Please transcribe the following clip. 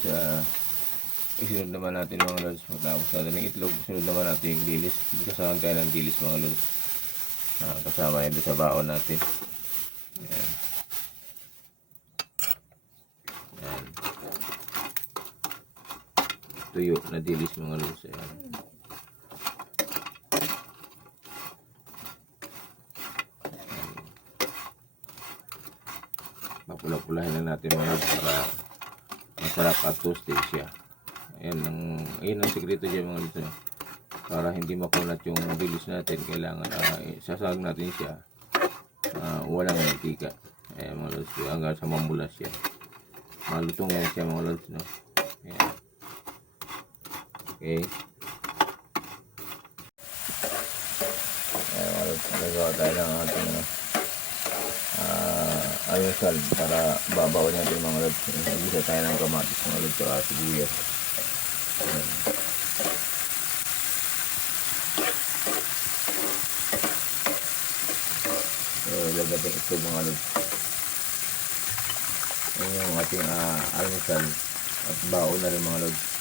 Tapos isunod naman natin mga lods. Matapos natin ng itlog, isunod naman natin yung dilis. Kasama tayo ng dilis mga lods. Kasama yun sa baon natin. Ayan. Ayan. Tuyo na dilis mga lods. Ayan. Papula-pulahin lang natin mga lods para masarap at toasty siya. Ayan ang sikreto dyan mga lods. Para hindi makunat yung dilis natin, kailangan sasag natin siya walang mantika. Ayan mga lods, hanggang sa mamula siya. Malutong yan siya mga lods, no? Ayan. Okay. Ayan mga lods, nagawa tayo ng ating almusal para babawan natin mga lods. Nagisa tayo ng kamatis mga lods sa sibuyas. Ayan. Ilagay ito mga lods. Ayan yung ating almusal at baon na rin mga lods.